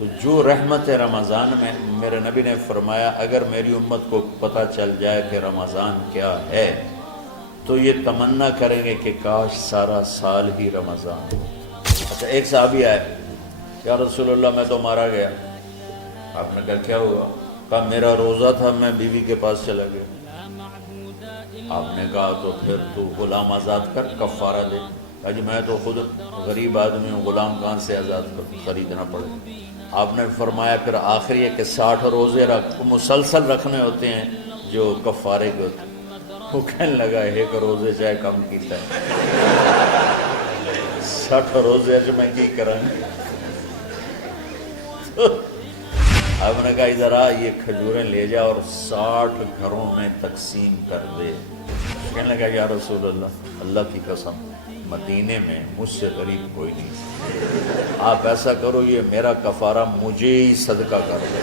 تو جو رحمت رمضان میں میرے نبی نے فرمایا اگر میری امت کو پتہ چل جائے کہ رمضان کیا ہے تو یہ تمنا کریں گے کہ کاش سارا سال ہی رمضان ہو۔ اچھا ایک صحابی آئے، یا رسول اللہ میں تو مارا گیا۔ آپ نے کہا کیا ہوا؟ کہا میرا روزہ تھا، میں بیوی کے پاس چلا گیا۔ آپ نے کہا تو پھر تو غلام آزاد کر، کفارہ دے۔ کہا جی میں تو خود غریب آدمی ہوں، غلام کہاں سے آزاد خریدنا پڑے؟ آپ نے فرمایا پھر آخری ہے کہ 60 روزے مسلسل رکھنے ہوتے ہیں جو کفارے کے ہوتے ہیں۔ وہ کہنے لگا ایک روزے چاہے کم کیتا ہے 60 روزے جو میں کی کروں۔ آپ نے کہا ادھر آ، یہ کھجوریں لے جا اور 60 گھروں میں تقسیم کر دے۔ کہنے لگا یا رسول اللہ، اللہ کی قسم مدینے میں مجھ سے غریب کوئی نہیں، آپ ایسا کرو یہ میرا کفارہ مجھے ہی صدقہ کر دو۔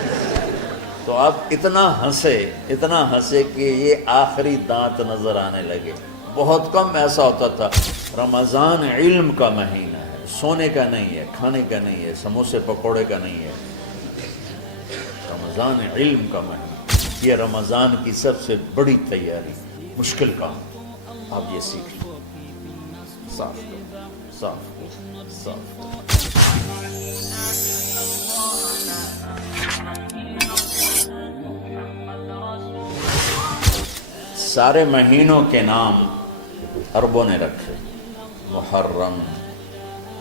تو آپ اتنا ہنسے کہ یہ آخری دانت نظر آنے لگے۔ بہت کم ایسا ہوتا تھا۔ رمضان علم کا مہینہ ہے، سونے کا نہیں ہے، کھانے کا نہیں ہے، سموسے پکوڑے کا نہیں ہے، رمضان علم کا مہینہ۔ یہ رمضان کی سب سے بڑی تیاری، مشکل کام آپ یہ سیکھ لیں۔ صاف سارے مہینوں کے نام عربوں نے رکھے، محرم،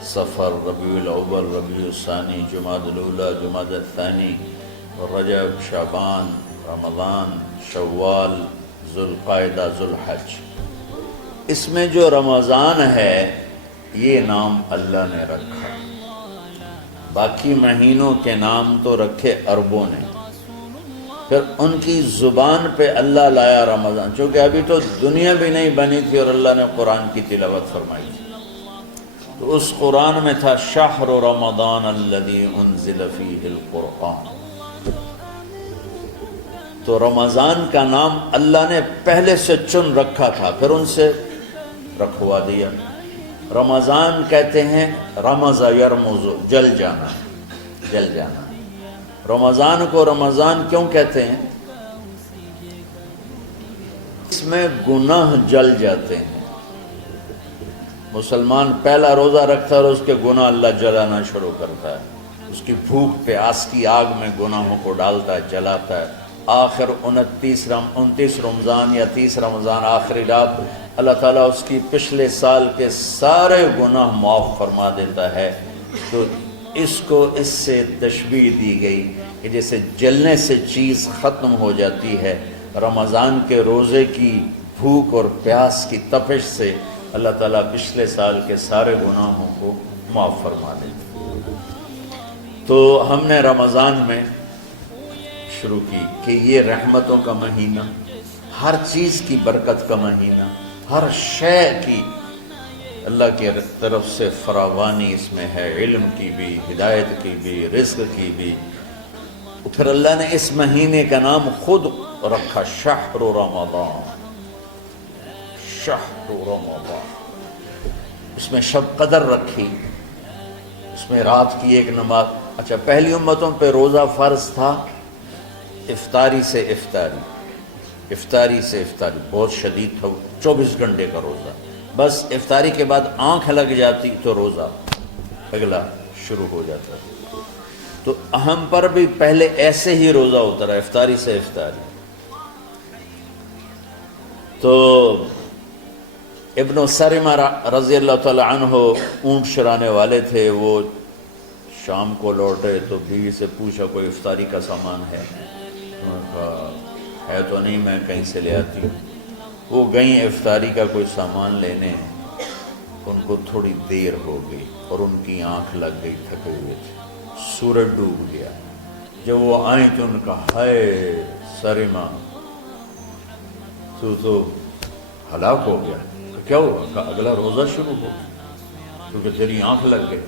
صفر، ربیع الاول، ربیع الثانی، جمادی الاولی، جمادی الثانی، رجب، شعبان، رمضان، شوال، ذوالقعدہ، ذوالحج۔ اس میں جو رمضان ہے یہ نام اللہ نے رکھا، باقی مہینوں کے نام تو رکھے عربوں نے۔ پھر ان کی زبان پہ اللہ لایا رمضان، چونکہ ابھی تو دنیا بھی نہیں بنی تھی اور اللہ نے قرآن کی تلاوت فرمائی تھی، تو اس قرآن میں تھا شہر رمضان الذی انزل فیہ القرآن۔ تو رمضان کا نام اللہ نے پہلے سے چن رکھا تھا، پھر ان سے رکھوا دیا۔ رمضان کہتے ہیں رمض یرمض، جل جانا، جل جانا۔ رمضان کو رمضان کیوں کہتے ہیں؟ اس میں گناہ جل جاتے ہیں۔ مسلمان پہلا روزہ رکھتا ہے اور اس کے گناہ اللہ جلانا شروع کرتا ہے، اس کی بھوک پیاس کی آگ میں گناہوں کو ڈالتا ہے، جلاتا ہے۔ آخر 29 رمضان یا 30 رمضان آخری رات اللہ تعالیٰ اس کی پچھلے سال کے سارے گناہ معاف فرما دیتا ہے۔ تو اس کو اس سے تشبیہ دی گئی کہ جیسے جلنے سے چیز ختم ہو جاتی ہے، رمضان کے روزے کی بھوک اور پیاس کی تپش سے اللہ تعالیٰ پچھلے سال کے سارے گناہوں کو معاف فرما دیتا ہے۔ تو ہم نے رمضان میں شروع کی کہ یہ رحمتوں کا مہینہ، ہر چیز کی برکت کا مہینہ، ہر شے کی اللہ کی طرف سے فراوانی اس میں ہے، علم کی بھی، ہدایت کی بھی، رزق کی بھی۔ پھر اللہ نے اس مہینے کا نام خود رکھا شہر رمضان، شہر رمضان۔ اس میں شب قدر رکھی، اس میں رات کی ایک نماز۔ اچھا پہلی امتوں پہ روزہ فرض تھا افطاری سے افطاری، افطاری سے افطاری، بہت شدید تھا، 24 گھنٹے کا روزہ۔ بس افطاری کے بعد آنکھ لگ جاتی تو روزہ اگلا شروع ہو جاتا۔ تو ہم پر بھی پہلے ایسے ہی روزہ اترا، افطاری سے افطاری۔ تو ابن سرمہ رضی اللہ تعالی عنہ اونٹ چرانے والے تھے، وہ شام کو لوٹے تو بیوی سے پوچھا کوئی افطاری کا سامان ہے؟ انہوں نے کہا ہے تو نہیں، میں کہیں سے لے آتی ہوں۔ وہ گئیں افطاری کا کوئی سامان لینے، ان کو تھوڑی دیر ہو گئی اور ان کی آنکھ لگ گئی، تھکے ہوئے تھے، سورج ڈوب گیا۔ جب وہ آئیں تو ان کا ہائے سرمہ تو ہلاک ہو گیا۔ کیا ہوا؟ کہا اگلا روزہ شروع ہو کیونکہ تیری آنکھ لگ گئی۔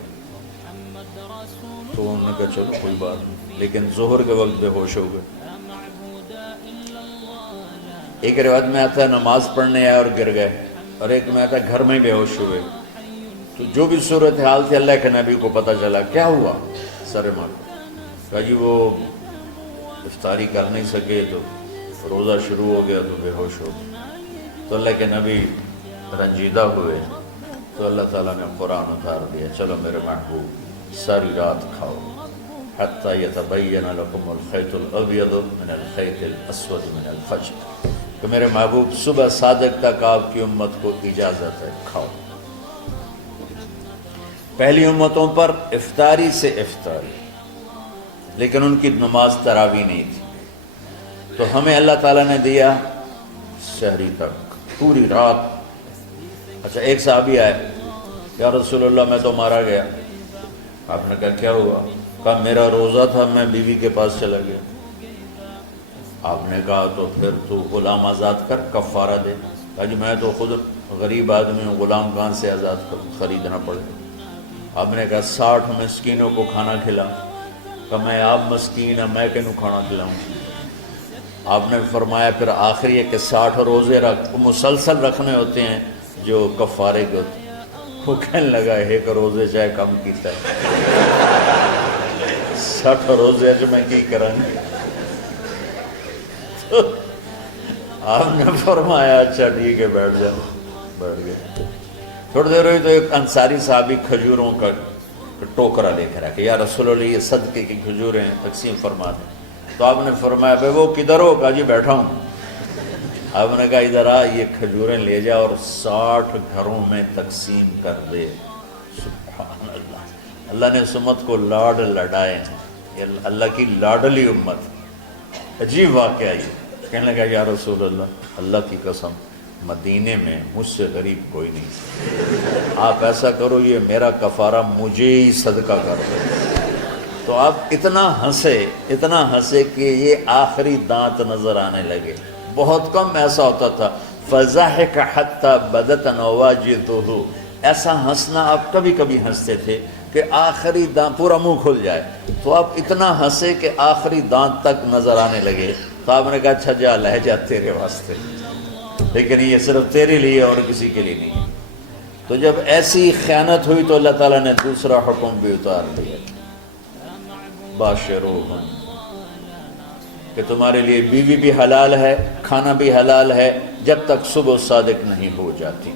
تو انہوں نے کہا چلو کوئی بات نہیں، لیکن ظہر کے وقت بے ہوش ہو گئے۔ ایک روایت میں آتا ہے نماز پڑھنے آئے اور گر گئے، اور ایک میں آتا ہے گھر میں بے ہوش ہوئے۔ تو جو بھی صورتحال تھی اللہ کے نبی کو پتہ چلا۔ کیا ہوا؟ سرمہ کو کہا جی وہ افطاری کر نہیں سکے تو روزہ شروع ہو گیا تو بے ہوش ہو گئے. تو اللہ کے نبی رنجیدہ ہوئے تو اللہ تعالیٰ نے قرآن اتار دیا، چلو میرے محبوب ساری رات کھاؤ حتیٰ یتبین لکم الخیط الابیض من الخیط الاسود من الفجر، کہ میرے محبوب صبح صادق تک آپ کی امت کو اجازت ہے کھاؤ. پہلی امتوں پر افطاری سے افطاری، لیکن ان کی نماز تراویح نہیں تھی. تو ہمیں اللہ تعالیٰ نے دیا سحری تک پوری رات. اچھا ایک صحابی آئے، یا رسول اللہ میں تو مارا گیا. آپ نے کہا کیا ہوا؟ کہا میرا روزہ تھا، میں بیوی کے پاس چلا گیا. آپ نے کہا تو پھر تو غلام آزاد کر، کفارہ دے. کہا جی میں تو خود غریب آدمی ہوں، غلام کہاں سے آزاد خریدنا پڑے. آپ نے کہا 60 مسکینوں کو کھانا کھلا. کہا میں آپ مسکین ہیں، میں کینوں کھانا کھلاؤں. آپ نے فرمایا پھر آخری ہے کہ 60 روزے مسلسل رکھنے ہوتے ہیں جو کفارے کے ہوتے ہیں. وہ کہنے لگا ایک روزے چاہے کم کیتا ہے 60 روزے جو میں کی کروں گی. آپ نے فرمایا اچھا ٹھیک ہے بیٹھ جاؤ. بیٹھ گئے. تھوڑی دیر ہوئی تو ایک انصاری صحابی کھجوروں کا ٹوکرا لے کر آیا کہ یا رسول اللہ یہ صدقے کی کھجوریں تقسیم فرما دیں. تو آپ نے فرمایا بھائی وہ کدھر ہو؟ کہا جی بیٹھا ہوں. آپ نے کہا ادھر آ، یہ کھجوریں لے جا اور 60 گھروں میں تقسیم کر دے. سبحان اللہ. اللہ نے اس امت کو لاڈ لڈائے ہیں، یہ اللہ کی لاڈلی امت. عجیب واقعہ یہ. کہنے لگا یا رسول اللہ اللہ کی قسم مدینے میں مجھ سے غریب کوئی نہیں، آپ ایسا کرو یہ میرا کفارہ مجھے ہی صدقہ کر دو. تو آپ اتنا ہنسے کہ یہ آخری دانت نظر آنے لگے. بہت کم ایسا ہوتا تھا. فَضَحِكَ حَتَّى بَدَتْ نَوَاجِذُهُ. ایسا ہنسنا آپ کبھی کبھی ہنستے تھے کہ آخری دانت پورا منہ کھل جائے. تو آپ اتنا ہنسے کہ آخری دانت تک نظر آنے لگے. تو آپ نے کہا اچھا جا لہجہ تیرے واسطے، لیکن یہ صرف تیرے لیے اور کسی کے لیے نہیں. تو جب ایسی خیانت ہوئی تو اللہ تعالیٰ نے دوسرا حکم بھی اتار دیا، باشروہن، کہ تمہارے لیے بیوی بھی حلال ہے، کھانا بھی حلال ہے جب تک صبح صادق نہیں ہو جاتی.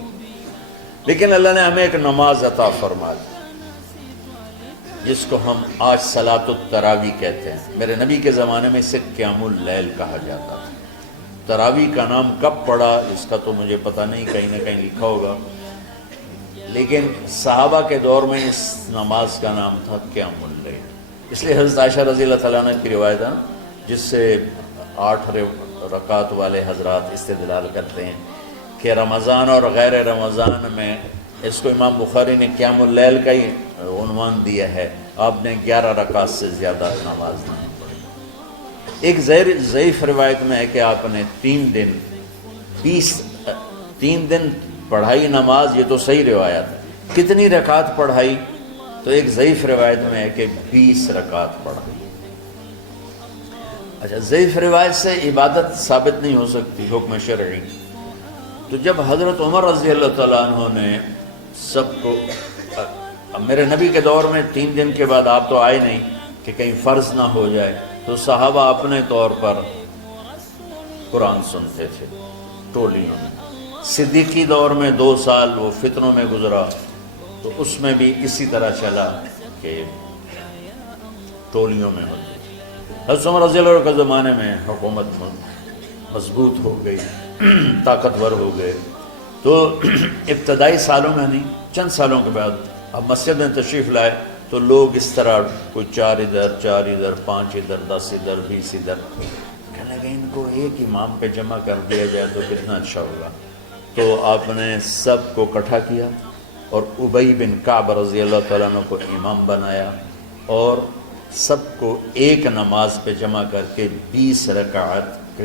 لیکن اللہ نے ہمیں ایک نماز عطا فرما دی جس کو ہم آج صلاۃ التراویح کہتے ہیں. میرے نبی کے زمانے میں اسے قیام اللیل کہا جاتا تھا. تراویح کا نام کب پڑا اس کا تو مجھے پتہ نہیں، کہیں نہ کہیں لکھا ہوگا، لیکن صحابہ کے دور میں اس نماز کا نام تھا قیام اللیل. اس لیے حضرت عائشہ رضی اللہ تعالیٰ عنہ کی روایت ہے جس سے 8 رکعت والے حضرات استدلال کرتے ہیں کہ رمضان اور غیر رمضان میں اس کو امام بخاری نے قیام اللیل کا ہی عنوان دیا ہے. آپ نے 11 رکعت سے زیادہ نماز نہیں پڑھی. ایک ضعیف روایت میں ہے کہ آپ نے 3 دن پڑھائی نماز. یہ تو صحیح روایت ہے. کتنی رکعت پڑھائی؟ تو ایک ضعیف روایت میں ہے کہ 20 رکعت پڑھائی. اچھا ضعیف روایت سے عبادت ثابت نہیں ہو سکتی حکم شرعی. تو جب حضرت عمر رضی اللہ تعالیٰ عنہ نے سب کو، میرے نبی کے دور میں 3 دن کے بعد آپ تو آئے نہیں کہ کہیں فرض نہ ہو جائے، تو صحابہ اپنے طور پر قرآن سنتے تھے ٹولیوں میں. صدیقی دور میں 2 سال وہ فتنوں میں گزرا، تو اس میں بھی اسی طرح چلا کہ ٹولیوں میں ہوتی. حضرت عمر رضی اللہ عنہ کے زمانے میں حکومت مضبوط ہو گئی، طاقتور ہو گئے. تو ابتدائی سالوں میں نہیں، چند سالوں کے بعد اب مسجد میں تشریف لائے تو لوگ اس طرح کوئی 4 ادھر 4 ادھر 5 ادھر 10 ادھر 20 ادھر. کہنے لگے ان کو ایک امام پہ جمع کر دیا جائے تو کتنا اچھا ہوگا. تو آپ نے سب کو اکٹھا کیا اور ابی بن کعب رضی اللہ تعالیٰ عنہ کو امام بنایا اور سب کو ایک نماز پہ جمع کر کے 20 رکعت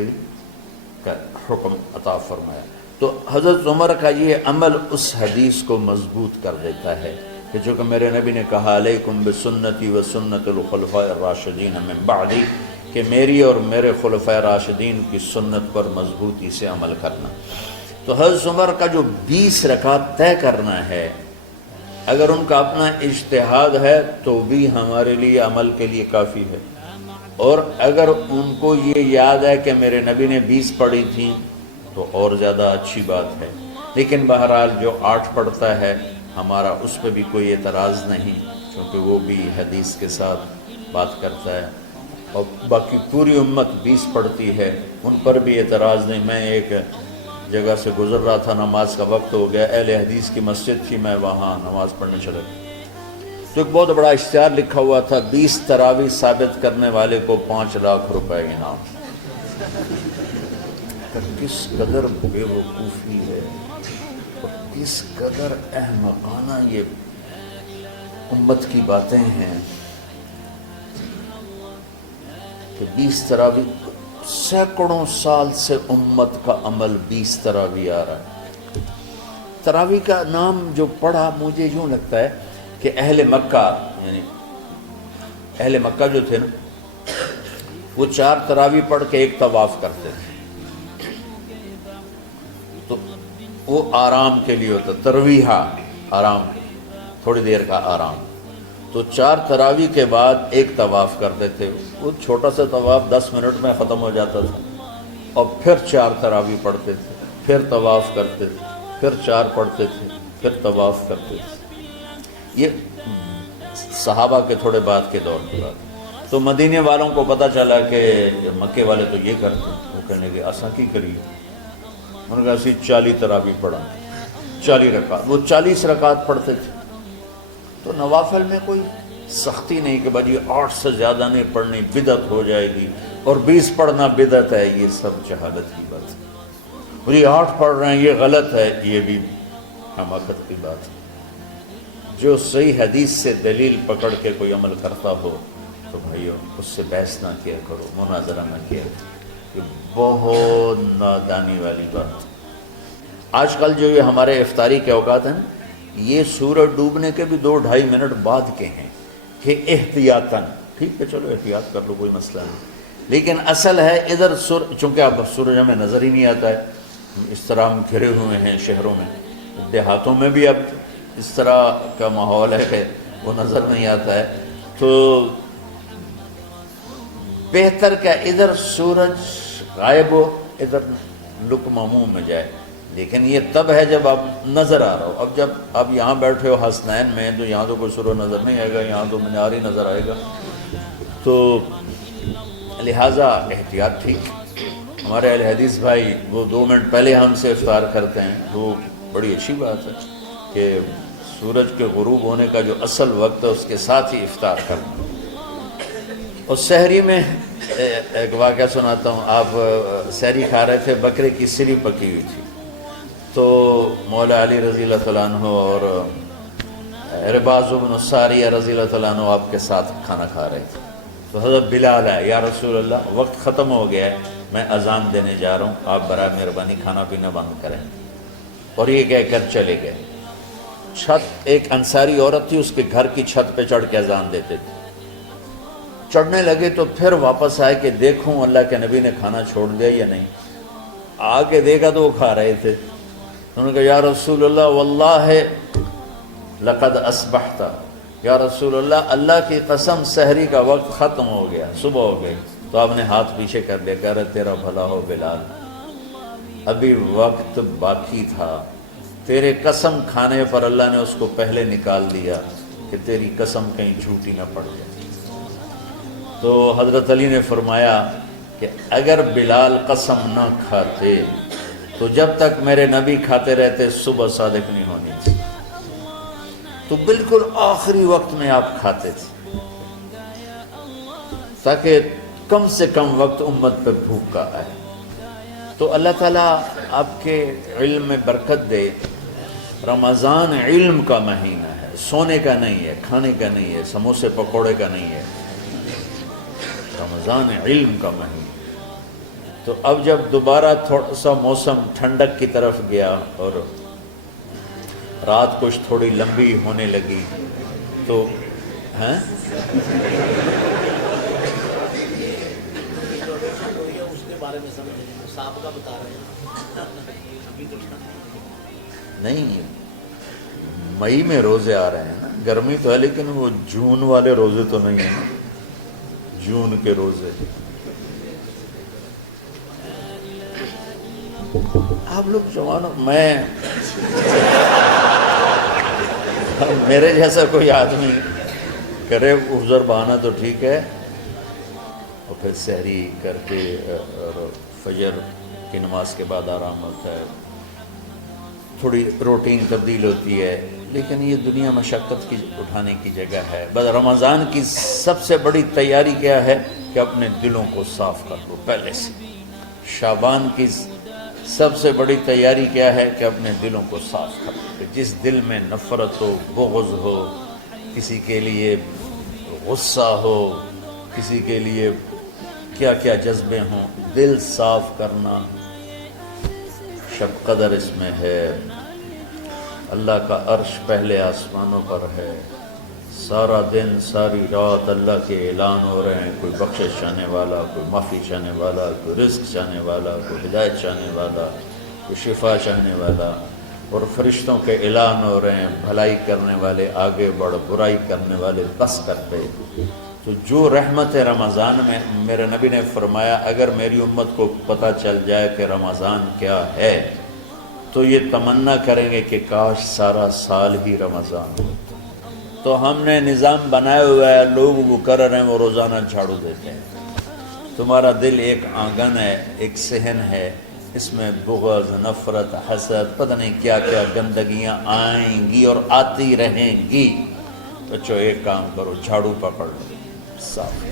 کا حکم عطا فرمایا. تو حضرت عمر کا یہ عمل اس حدیث کو مضبوط کر دیتا ہے کہ جو کہ میرے نبی نے کہا علیکم بسنتی و سنت الخلفاء الراشدین من بعدی، کہ میری اور میرے خلفاء راشدین کی سنت پر مضبوطی سے عمل کرنا. تو حضرت عمر کا جو 20 رکعت طے کرنا ہے اگر ان کا اپنا اجتہاد ہے تو بھی ہمارے لیے عمل کے لیے کافی ہے، اور اگر ان کو یہ یاد ہے کہ میرے نبی نے 20 پڑھی تھیں تو اور زیادہ اچھی بات ہے۔ لیکن بہرحال جو 8 پڑھتا ہے ہمارا اس پہ بھی کوئی اعتراض نہیں، کیونکہ وہ بھی حدیث کے ساتھ بات کرتا ہے، اور باقی پوری امت 20 پڑھتی ہے، ان پر بھی اعتراض نہیں۔ میں ایک جگہ سے گزر رہا تھا، نماز کا وقت ہو گیا، اہل حدیث کی مسجد تھی، میں وہاں نماز پڑھنے چلا گیا تو ایک بہت بڑا اشتہار لکھا ہوا تھا، 20 تراویح ثابت کرنے والے کو 5 لاکھ روپے انعام۔ کس قدر بے وقوفی ہے اور کس قدر احمقانہ یہ امت کی باتیں ہیں کہ 20 تراویح، سینکڑوں سال سے امت کا عمل 20 تراویح آ رہا ہے۔ تراویح کا نام جو پڑھا مجھے یوں لگتا ہے کہ اہل مکہ، یعنی اہل مکہ جو تھے نا، وہ 4 تراویح پڑھ کے ایک طواف کرتے تھے، تو وہ آرام کے لیے ہوتا، ترویحہ آرام، تھوڑی دیر کا آرام، تو 4 تراویح کے بعد ایک طواف کرتے تھے، وہ چھوٹا سا طواف 10 منٹ میں ختم ہو جاتا تھا، اور پھر 4 تراویح پڑھتے تھے، پھر طواف کرتے تھے، پھر 4 پڑھتے تھے، پھر طواف کرتے تھے۔ یہ صحابہ کے تھوڑے بعد کے دور کی بات۔ تو مدینے والوں کو پتہ چلا کہ مکے والے تو یہ کرتے ہیں، وہ کہنے لگے اساں کی کریے، انہوں نے کہا اسی 40 تراویح پڑھا، 40 رکعت، وہ 40 رکعت پڑھتے تھے۔ تو نوافل میں کوئی سختی نہیں کہ بھائی 8 سے زیادہ نہیں پڑھنی، بدعت ہو جائے گی، اور 20 پڑھنا بدعت ہے، یہ سب جہالت کی بات ہے۔ اور یہ 8 پڑھ رہے ہیں یہ غلط ہے، یہ بھی حماقت کی بات ہے۔ جو صحیح حدیث سے دلیل پکڑ کے کوئی عمل کرتا ہو تو بھائیو اس سے بحث نہ کیا کرو، مناظرہ نہ کیا کرو، یہ بہت نادانی والی بات۔ آج کل جو یہ ہمارے افطاری کے اوقات ہیں، یہ سورج ڈوبنے کے بھی 2-2.5 منٹ بعد کے ہیں کہ احتیاطاً، ٹھیک ہے چلو احتیاط کر لو کوئی مسئلہ نہیں، لیکن اصل ہے ادھر چونکہ اب سورج ہمیں نظر ہی نہیں آتا ہے، اس طرح ہم گھرے ہوئے ہیں شہروں میں، دیہاتوں میں بھی اب اس طرح کا ماحول ہے کہ وہ نظر نہیں آتا ہے، تو بہتر کہ ادھر سورج غائب ہو ادھر لقمہ منہ میں جائے، لیکن یہ تب ہے جب اب نظر آ رہا ہو۔ اب جب اب یہاں بیٹھے ہو حسنین میں تو یہاں تو کوئی سورج نظر نہیں آئے گا، یہاں تو مینار ہی نظر آئے گا، تو لہٰذا احتیاط ٹھیک۔ ہمارے اہل حدیث بھائی وہ 2 منٹ پہلے ہم سے افطار کرتے ہیں، وہ بڑی اچھی بات ہے کہ سورج کے غروب ہونے کا جو اصل وقت ہے اس کے ساتھ ہی افطار کرنا۔ اور سحری میں ایک واقعہ سناتا ہوں، آپ سحری کھا رہے تھے، بکرے کی سری پکی ہوئی تھی، تو مولا علی رضی اللہ تعالیٰ عنہ اور عرباض بن ساریہ رضی اللہ تعالیٰ عنہ آپ کے ساتھ کھانا کھا رہے تھے، تو حضرت بلال ہے، یا رسول اللہ وقت ختم ہو گیا ہے، میں اذان دینے جا رہا ہوں، آپ برائے مہربانی کھانا پینا بند کریں، اور یہ کہہ کر چلے گئے۔ چھت، ایک انصاری عورت تھی، اس کے گھر کی چھت پہ چڑھ کے اذان دیتے تھے، چڑھنے لگے تو پھر واپس آئے کہ دیکھوں اللہ کے نبی نے کھانا چھوڑ دیا یا نہیں، آ کے دیکھا تو وہ کھا رہے تھے، انہوں نے کہا یا رسول اللہ واللہ لقد اصبحت، یا رسول اللہ اللہ کی قسم سحری کا وقت ختم ہو گیا، صبح ہو گئی، تو آپ نے ہاتھ پیچھے کر لیا، کہہ رہے تیرا بھلا ہو بلال، ابھی وقت باقی تھا، تیرے قسم کھانے پر اللہ نے اس کو پہلے نکال دیا کہ تیری قسم کہیں جھوٹی نہ پڑ جائے۔ تو حضرت علی نے فرمایا کہ اگر بلال قسم نہ کھاتے تو جب تک میرے نبی کھاتے رہتے صبح صادق نہیں ہونی تھی، تو بالکل آخری وقت میں آپ کھاتے تھے تاکہ کم سے کم وقت امت پہ بھوک کا آئے۔ تو اللہ تعالیٰ آپ کے علم میں برکت دے۔ رمضان علم کا مہینہ ہے، سونے کا نہیں ہے، کھانے کا نہیں ہے، سموسے پکوڑے کا نہیں ہے، رمضان علم کا مہینہ۔ تو اب جب دوبارہ تھوڑا سا موسم ٹھنڈک کی طرف گیا اور رات کچھ تھوڑی لمبی ہونے لگی تو نہیں، مئی میں روزے آ رہے ہیں نا، گرمی تو ہے لیکن وہ جون والے روزے تو نہیں ہیں نا، جون کے روزے۔ آپ لوگ جوانوں، میرے جیسا کوئی آدمی کرے عذر بہانا تو ٹھیک ہے، اور پھر سحری کر کے اور فجر کی نماز کے بعد آرام ہوتا ہے، تھوڑی روٹین تبدیل ہوتی ہے، لیکن یہ دنیا مشقت کی اٹھانے کی جگہ ہے۔ بس رمضان کی سب سے بڑی تیاری کیا ہے کہ اپنے دلوں کو صاف کر لو پہلے سے۔ شعبان کی سب سے بڑی تیاری کیا ہے کہ اپنے دلوں کو صاف کر لو، کہ جس دل میں نفرت ہو، بغض ہو، کسی کے لیے غصہ ہو، کسی کے لیے کیا کیا جذبے ہوں، دل صاف کرنا۔ شب قدر اس میں ہے، اللہ کا عرش پہلے آسمانوں پر ہے، سارا دن ساری رات اللہ کے اعلان ہو رہے ہیں، کوئی بخشش چاہنے والا، کوئی معافی چاہنے والا، کوئی رزق چاہنے والا، کوئی ہدایت چاہنے والا، کوئی شفا چاہنے والا، اور فرشتوں کے اعلان ہو رہے ہیں، بھلائی کرنے والے آگے بڑھ، برائی کرنے والے بس کر پہ۔ تو جو رحمت رمضان میں، میرے نبی نے فرمایا اگر میری امت کو پتہ چل جائے کہ رمضان کیا ہے تو یہ تمنا کریں گے کہ کاش سارا سال ہی رمضان ہو۔ تو ہم نے نظام بنایا ہوا ہے، لوگ وہ کر رہے ہیں، وہ روزانہ جھاڑو دیتے ہیں۔ تمہارا دل ایک آنگن ہے، ایک صحن ہے، اس میں بغض، نفرت، حسد، پتہ نہیں کیا کیا گندگیاں آئیں گی اور آتی رہیں گی۔ بچوں ایک کام کرو، جھاڑو پکڑ لو، صاف۔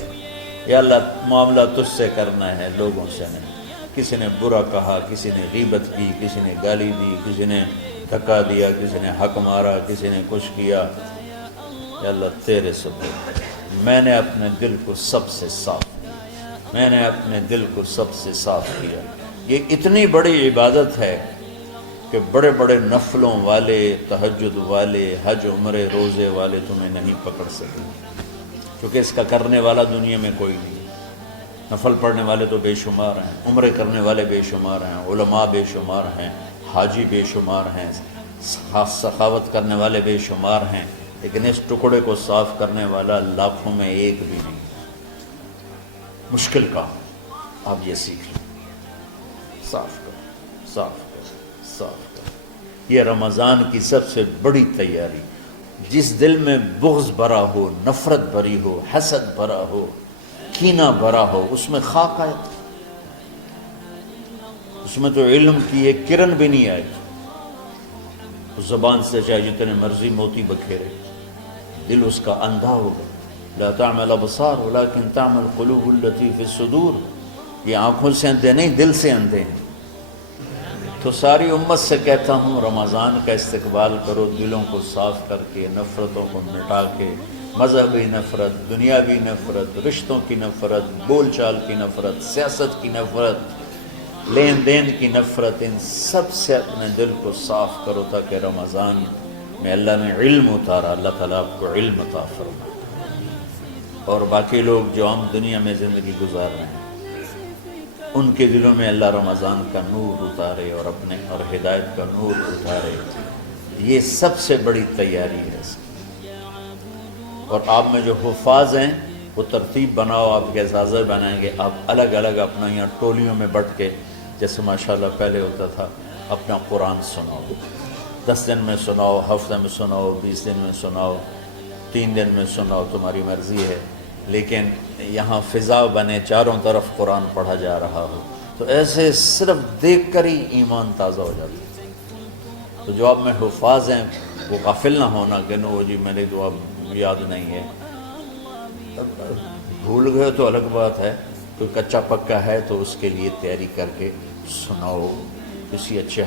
یا اللہ معاملہ تجھ سے کرنا ہے، لوگوں سے نہیں۔ کسی نے برا کہا، کسی نے غیبت کی، کسی نے گالی دی، کسی نے دھکا دیا، کسی نے حق مارا، کسی نے کچھ کیا، یا اللہ تیرے سبب میں نے اپنے دل کو سب سے صاف کیا، میں نے اپنے دل کو سب سے صاف کیا۔ یہ اتنی بڑی عبادت ہے کہ بڑے بڑے نفلوں والے، تہجد والے، حج عمرے روزے والے تمہیں نہیں پکڑ سکیں، کیونکہ اس کا کرنے والا دنیا میں کوئی نہیں۔ نفل پڑھنے والے تو بے شمار ہیں، عمرے کرنے والے بے شمار ہیں، علماء بے شمار ہیں، حاجی بے شمار ہیں، سخاوت کرنے والے بے شمار ہیں، لیکن اس ٹکڑے کو صاف کرنے والا لاکھوں میں ایک بھی نہیں۔ مشکل کام، آپ یہ سیکھ لیں، صاف کرو، صاف کرو، صاف کرو۔ یہ رمضان کی سب سے بڑی تیاری۔ جس دل میں بغض بھرا ہو، نفرت بھری ہو، حسد بھرا ہو، کینہ بھرا ہو، اس میں خاک آئے، اس میں تو علم کی ایک کرن بھی نہیں آئے۔ اس زبان سے چاہے جتنے مرضی موتی بکھیرے، دل اس کا اندھا ہوگا۔ لا تعمل ابصار ولكن تعمل القلوب التي في الصدور۔ یہ آنکھوں سے اندھے نہیں، دل سے اندھے ہیں۔ تو ساری امت سے کہتا ہوں رمضان کا استقبال کرو، دلوں کو صاف کر کے، نفرتوں کو مٹا کے، مذہبی نفرت، دنیاوی نفرت، رشتوں کی نفرت، بول چال کی نفرت، سیاست کی نفرت، لین دین کی نفرت، ان سب سے اپنے دل کو صاف کرو تاکہ رمضان میں اللہ نے علم اتارا، اللہ تعالیٰ آپ کو علم عطا فرمائے، اور باقی لوگ جو عام دنیا میں زندگی گزار رہے ہیں ان کے دلوں میں اللہ رمضان کا نور اتارے اور اپنے اور ہدایت کا نور اتارے۔ یہ سب سے بڑی تیاری ہے اس کی۔ اور آپ میں جو حفاظ ہیں وہ ترتیب بناؤ، آپ کے اعزازے بنائیں گے، آپ الگ الگ اپنا یہاں ٹولیوں میں بٹ کے، جیسے ماشاءاللہ پہلے ہوتا تھا، اپنا قرآن سناؤ، 10 دن میں سناؤ، ہفتہ میں سناؤ، 20 دن میں سناؤ، 3 دن میں سناؤ، تمہاری مرضی ہے، لیکن یہاں فضا بنے، چاروں طرف قرآن پڑھا جا رہا ہو، تو ایسے صرف دیکھ کر ہی ایمان تازہ ہو جاتا ہے۔ تو جو آپ میں حفاظ ہیں وہ غافل نہ ہونا کہ نو جی میں نے تو اب یاد نہیں ہے، بھول گئے تو الگ بات ہے، کوئی کچا پکا ہے تو اس کے لیے تیاری کر کے سناؤ، کسی اچھے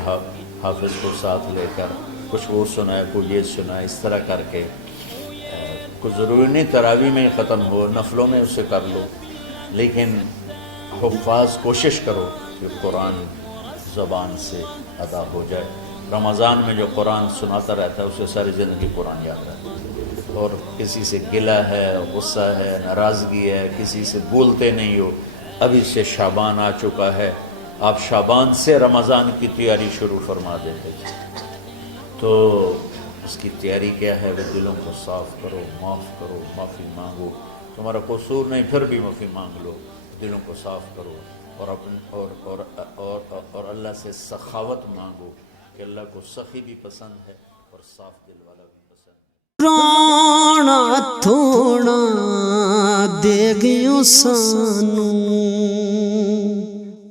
حافظ کو ساتھ لے کر، کچھ وہ سنائے، کوئی یہ سنائے، اس طرح کر کے، کوئی ضروری نہیں تراویح میں ختم ہو، نفلوں میں اسے کر لو، لیکن حفاظ کوشش کرو کہ قرآن زبان سے ادا ہو جائے۔ رمضان میں جو قرآن سناتا رہتا ہے اسے ساری زندگی قرآن یاد رہتا ہے، اور کسی سے گلہ ہے، غصہ ہے، ناراضگی ہے، کسی سے بولتے نہیں ہو۔ ابھی سے شعبان آ چکا ہے، آپ شعبان سے رمضان کی تیاری شروع فرما دیتے تھے، تو اس کی تیاری کیا ہے؟ وہ دلوں کو صاف کرو، معافی مانگو، تمہارا قصور نہیں پھر بھی معافی مانگ لو، دلوں کو صاف کرو، اور اللہ سے سخاوت مانگو کہ اللہ کو سخی بھی پسند ہے اور صاف دل والا بھی پسند ہے۔ رانا تھوڑا دے گیوں سانو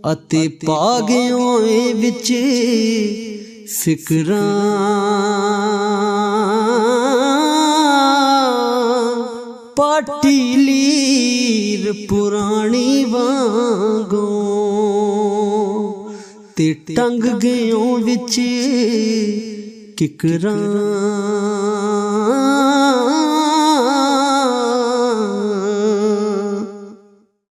اتے پا گیوں وچ فکراں پاٹی لیر پرانی وانگوں تے ٹنگ گیوں وچ ککراں